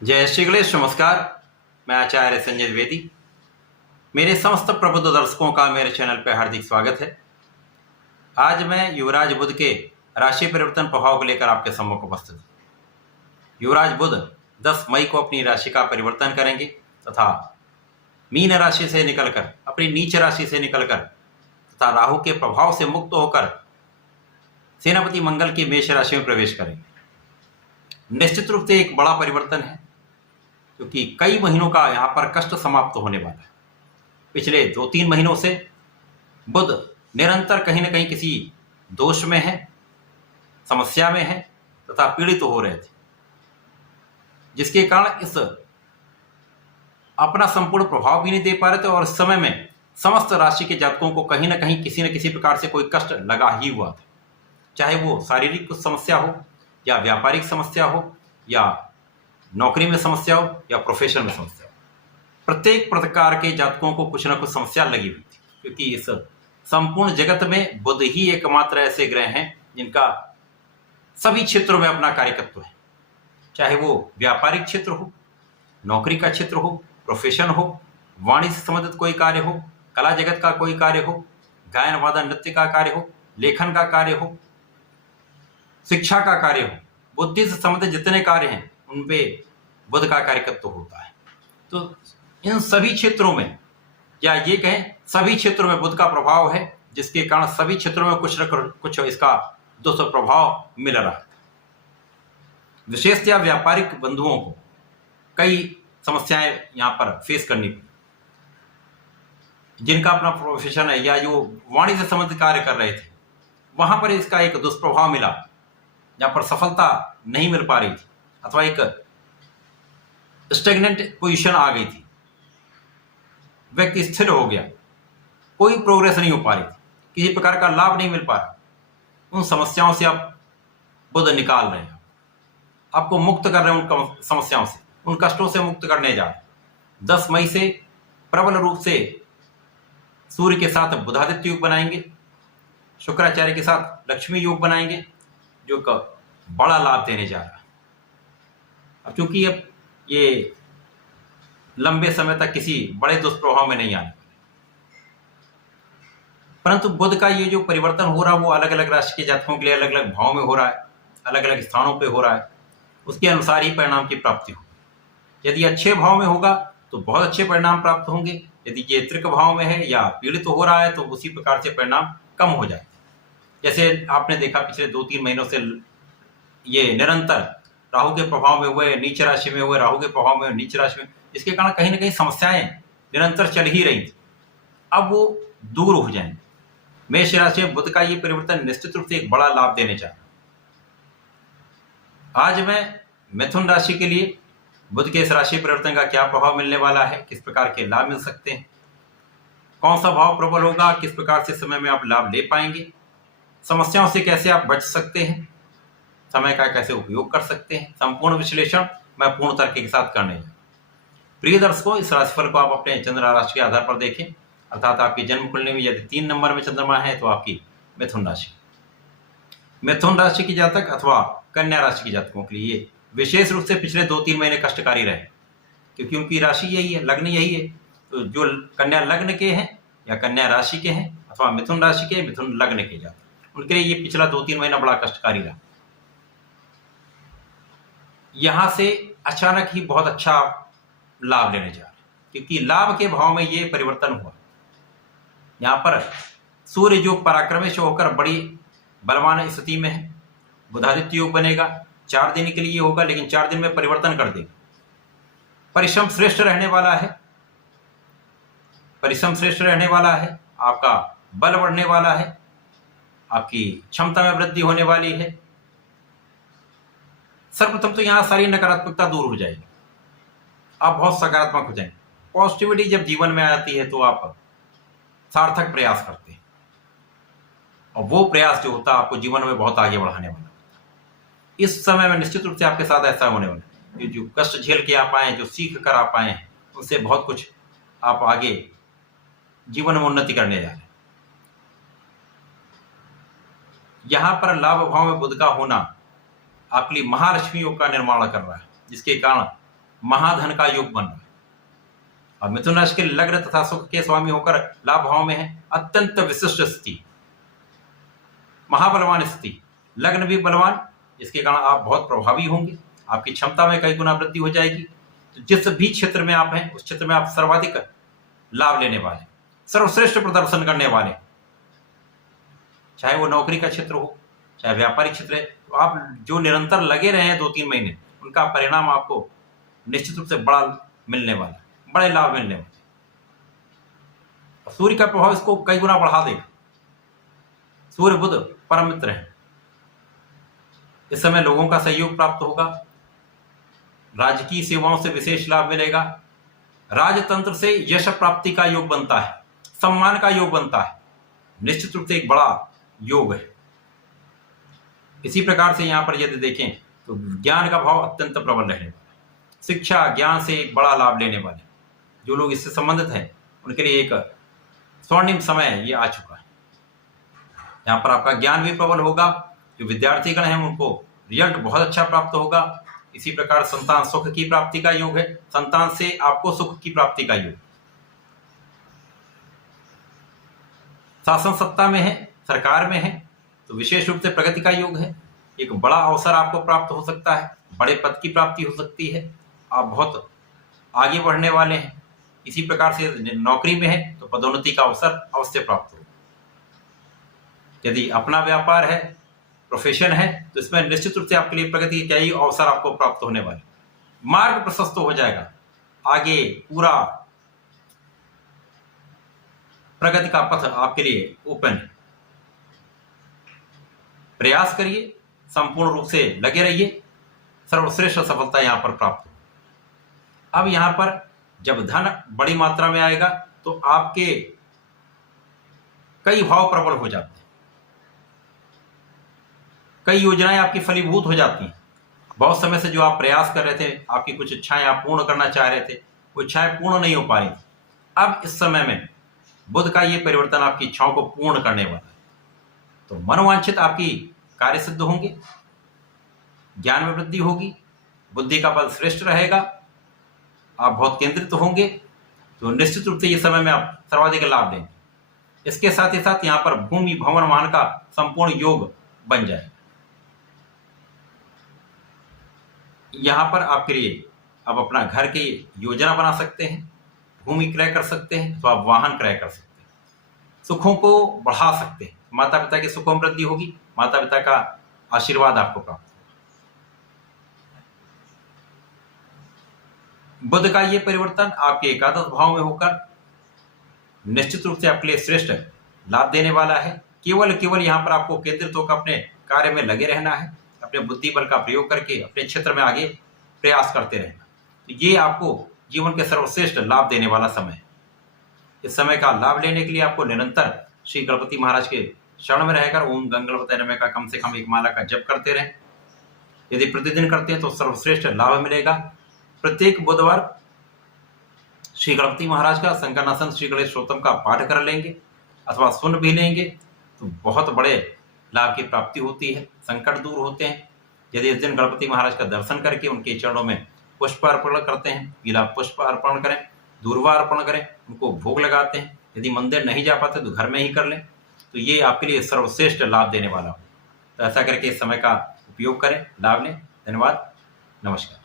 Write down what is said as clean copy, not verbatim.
जय श्री गणेश। नमस्कार। मैं आचार्य संजय द्विवेदी। मेरे समस्त प्रबुद्ध दर्शकों का मेरे चैनल पर हार्दिक स्वागत है। आज मैं युवराज बुध के राशि परिवर्तन प्रभाव को लेकर आपके सम्मुख उपस्थित हूँ। युवराज बुध 10 मई को अपनी राशि का परिवर्तन करेंगे तथा मीन राशि से निकलकर अपनी नीच राशि से निकलकर तथा राहु के प्रभाव से मुक्त होकर सेनापति मंगल की मेष राशि में प्रवेश करेंगे। निश्चित रूप से एक बड़ा परिवर्तन है क्योंकि कई महीनों का यहाँ पर कष्ट समाप्त होने वाला है। पिछले 2-3 महीनों से बुध निरंतर कहीं न कहीं किसी दोष में है, समस्या में है तथा पीड़ित हो रहे थे, जिसके कारण इस अपना संपूर्ण प्रभाव भी नहीं दे पा रहे थे और इस समय में समस्त राशि के जातकों को कहीं न कहीं किसी न किसी प्रकार से कोई कष्ट लगा ही हुआ था, चाहे वो शारीरिक कुछ समस्या हो या व्यापारिक समस्या हो या नौकरी में समस्या हो या प्रोफेशन में समस्या हो। प्रत्येक प्रकार के जातकों को कुछ न कुछ समस्या लगी हुई थी, क्योंकि इस संपूर्ण जगत में बुध ही एकमात्र ऐसे ग्रह हैं जिनका सभी क्षेत्रों में अपना कार्यकत्व है, चाहे वो व्यापारिक क्षेत्र हो, नौकरी का क्षेत्र हो, प्रोफेशन हो, वाणी से संबंधित कोई कार्य हो, कला जगत का कोई कार्य हो, गायन वादन नृत्य का कार्य हो, लेखन का कार्य हो, शिक्षा का कार्य हो, बुद्धि से संबंधित जितने कार्य हैं उनपे बुध का कार्यकत्व होता है। तो इन सभी क्षेत्रों में या ये कहें सभी क्षेत्रों में बुध का प्रभाव है, जिसके कारण सभी क्षेत्रों में कुछ न कुछ इसका दुष्प्रभाव मिल रहा है। विशेषतया व्यापारिक बंधुओं को कई समस्याएं यहाँ पर फेस करनी पड़ी। जिनका अपना प्रोफेशन है या जो वाणी से संबंधित कार्य कर रहे थे, वहां पर इसका एक दुष्प्रभाव मिला, जहां पर सफलता नहीं मिल पा रही थी अथवा एक स्टेगनेंट पोजीशन आ गई थी, व्यक्ति स्थिर हो गया, कोई प्रोग्रेस नहीं हो पा रही थी, किसी प्रकार का लाभ नहीं मिल पा रहा। उन समस्याओं से आप बुध निकाल रहे हैं, आपको मुक्त कर रहे हैं उन समस्याओं से, उन कष्टों से मुक्त करने जा रहे हैं। 10 मई से प्रबल रूप से सूर्य के साथ बुधादित्य योग बनाएंगे, शुक्राचार्य के साथ लक्ष्मी योग बनाएंगे, जो बड़ा लाभ देने जा रहा है। अब चूंकि अब ये लंबे समय तक किसी बड़े दुष्प्रभाव में नहीं आने, परंतु बुध का ये जो परिवर्तन हो रहा है वो अलग अलग राशि के जातकों के लिए अलग अलग भाव में हो रहा है, अलग अलग स्थानों पे हो रहा है, उसके अनुसार ही परिणाम की प्राप्ति होगी। यदि अच्छे भाव में होगा तो बहुत अच्छे परिणाम प्राप्त होंगे, यदि ये त्रिक भाव में है या पीड़ित हो रहा है तो उसी प्रकार से परिणाम कम हो जाए। जैसे आपने देखा पिछले 2-3 महीनों से ये निरंतर राहु के प्रभाव में हुए, नीच राशि में हुए, राहु के प्रभाव में नीच राशि में, इसके कारण कहीं ना कहीं समस्याएं निरंतर चल ही रही थी, अब वो दूर हो जाएंगे। मेष राशि में बुध का ये परिवर्तन निश्चित रूप से एक बड़ा लाभ देने जा रहा है। आज मैं मिथुन राशि के लिए बुध के इस राशि परिवर्तन का क्या प्रभाव मिलने वाला है, किस प्रकार के लाभ मिल सकते हैं, कौन सा भाव प्रबल होगा, किस प्रकार से समय में आप लाभ ले पाएंगे, समस्याओं से कैसे आप बच सकते हैं, समय का कैसे उपयोग कर सकते हैं, संपूर्ण विश्लेषण मैं पूर्ण तर्क के साथ करने जा रहा हूं। प्रिय दर्शकों, इस राशिफल को आप अपने चंद्र राशि के आधार पर देखें, अर्थात आपकी जन्म कुंडली में यदि 3 नंबर में चंद्रमा है तो आपकी मिथुन राशि की जातक अथवा कन्या राशि की जातकों के लिए विशेष रूप से पिछले 2-3 महीने कष्टकारी रहे, क्योंकि उनकी राशि यही है, लग्न यही है। तो जो कन्या लग्न के हैं या कन्या राशि के हैं अथवा मिथुन राशि के, मिथुन लग्न के जातक, उनके लिए ये पिछला 2-3 महीना बड़ा कष्टकारी रहा। यहां से अचानक ही बहुत अच्छा लाभ लेने जा रहे हैं, क्योंकि लाभ के भाव में ये परिवर्तन हुआ। यहां पर सूर्य जो पराक्रमी से होकर बड़ी बलवान स्थिति में है, बुधादित्य योग बनेगा, 4 दिन के लिए होगा, लेकिन 4 दिन में परिवर्तन कर देगा। परिश्रम श्रेष्ठ रहने वाला है, परिश्रम श्रेष्ठ रहने वाला है, आपका बल बढ़ने वाला है, आपकी क्षमता में वृद्धि होने वाली है। सर्वप्रथम तो यहां सारी नकारात्मकता दूर हो जाएगी, आप बहुत सकारात्मक हो जाएंगे। पॉजिटिविटी जब जीवन में आती है तो आप सार्थक प्रयास करते हैं, और वो प्रयास जो होता है आपको जीवन में बहुत आगे बढ़ाने वाला है। इस समय में निश्चित रूप से आपके साथ ऐसा होने वाला है, जो कष्ट झेल के आप आए हैं, जो सीख कर आप आए हैं, उससे बहुत कुछ आप आगे जीवन में उन्नति करने जा रहे हैं। यहां पर लाभ भाव में बुध का होना आपके लिए महालक्ष्मी योग का निर्माण कर रहा है, जिसके कारण महाधन का योग बन रहा है। और मिथुन राशि के लग्न तथा सुख के स्वामी होकर लाभ भाव में है, अत्यंत विशिष्ट स्थिति, महाबलवान स्थिति, लग्न भी बलवान, इसके कारण आप बहुत प्रभावी होंगे, आपकी क्षमता में कई गुना वृद्धि हो जाएगी। तो जिस भी क्षेत्र में आप हैं उस क्षेत्र में आप सर्वाधिक लाभ लेने वाले, सर्वश्रेष्ठ प्रदर्शन करने वाले, चाहे वो नौकरी का क्षेत्र हो चाहे व्यापारिक क्षेत्र है। तो आप जो निरंतर लगे रहे हैं 2-3 महीने, उनका परिणाम आपको निश्चित रूप से बड़ा मिलने वाला, बड़े लाभ मिलने वाले। सूर्य का प्रभाव इसको कई गुना बढ़ा देगा। सूर्य बुध परम मित्र हैं। इस समय लोगों का सहयोग प्राप्त होगा, राजकीय सेवाओं से विशेष लाभ मिलेगा, राजतंत्र से यश प्राप्ति का योग बनता है, सम्मान का योग बनता है, निश्चित रूप से एक बड़ा योग है। इसी प्रकार से यहां पर यदि देखें तो ज्ञान का भाव अत्यंत प्रबल रहने वाला है, शिक्षा ज्ञान से एक बड़ा लाभ लेने वाले जो लोग इससे संबंधित हैं उनके लिए एक स्वर्णिम समय ये आ चुका है। यहाँ पर आपका ज्ञान भी प्रबल होगा, जो विद्यार्थीगण हैं उनको रिजल्ट बहुत अच्छा प्राप्त होगा। इसी प्रकार संतान सुख की प्राप्ति का योग है, संतान से आपको सुख की प्राप्ति का योग। शासन सत्ता में है, सरकार में है, तो विशेष रूप से प्रगति का योग है। एक बड़ा अवसर आपको प्राप्त हो सकता है, बड़े पद की प्राप्ति हो सकती है, आप बहुत आगे बढ़ने वाले हैं। इसी प्रकार से नौकरी में है तो पदोन्नति का अवसर अवश्य प्राप्त हो। यदि अपना व्यापार है, प्रोफेशन है, तो इसमें निश्चित रूप से आपके लिए प्रगति के कई अवसर आपको प्राप्त होने वाले, मार्ग प्रशस्त हो जाएगा, आगे पूरा प्रगति का पथ आपके लिए ओपन है। प्रयास करिए, संपूर्ण रूप से लगे रहिए, सर्वश्रेष्ठ सफलता यहां पर प्राप्त हो। अब यहां पर जब धन बड़ी मात्रा में आएगा तो आपके कई भाव प्रबल हो जाते हैं, कई योजनाएं आपकी फलीभूत हो जाती हैं। बहुत समय से जो आप प्रयास कर रहे थे, आपकी कुछ इच्छाएं आप पूर्ण करना चाह रहे थे, वो इच्छाएं पूर्ण नहीं हो पा रही थी। अब इस समय में बुध का ये परिवर्तन आपकी इच्छाओं को पूर्ण करने वाला है। तो मनोवांछित आपकी कार्य सिद्ध होंगे, ज्ञान में वृद्धि होगी, बुद्धि का बल श्रेष्ठ रहेगा, आप बहुत केंद्रित होंगे, तो निश्चित रूप से ये समय में आप सर्वाधिक लाभ लेंगे। इसके साथ ही साथ यहाँ पर भूमि भवन वाहन का संपूर्ण योग बन जाए। यहाँ पर आपके लिए अब अपना घर की योजना बना सकते हैं, भूमि क्रय कर सकते हैं, तो आप वाहन क्रय कर सकते हैं, सुखों को बढ़ा सकते हैं, माता पिता के सुखों में वृद्धि होगी, माता पिता का आशीर्वाद आपको प्राप्त होगा। बुध का ये परिवर्तन आपके एकादश भाव में होकर निश्चित रूप से आपके लिए श्रेष्ठ लाभ देने वाला है। केवल यहाँ पर आपको केंद्रित होकर अपने कार्य में लगे रहना है, अपने बुद्धि बल का प्रयोग करके अपने क्षेत्र में आगे प्रयास करते रहना। तो ये आपको जीवन के सर्वश्रेष्ठ लाभ देने वाला समय है। इस समय का लाभ लेने के लिए आपको निरंतर श्री गणपति महाराज के शरण में रहकर ओम गंगणपतये नमः का कम से कम एक माला का जप करते रहें। यदि प्रतिदिन करते हैं तो सर्वश्रेष्ठ लाभ मिलेगा। प्रत्येक बुधवार श्री गणपति महाराज का संकनासन श्री गणेश स्तोत्रम का पाठ कर लेंगे अथवा सुन भी लेंगे तो बहुत बड़े लाभ की प्राप्ति होती है, संकट दूर होते हैं। यदि इस दिन गणपति महाराज का दर्शन करके उनके चरणों में पुष्प अर्पण करते हैं, पीला पुष्प अर्पण करें, दूर्वा अर्पण करें, उनको भोग लगाते हैं, यदि मंदिर नहीं जा पाते तो घर में ही कर लें, तो ये आपके लिए सर्वश्रेष्ठ लाभ देने वाला हो। तो ऐसा करके इस समय का उपयोग करें, लाभ लें। धन्यवाद, नमस्कार।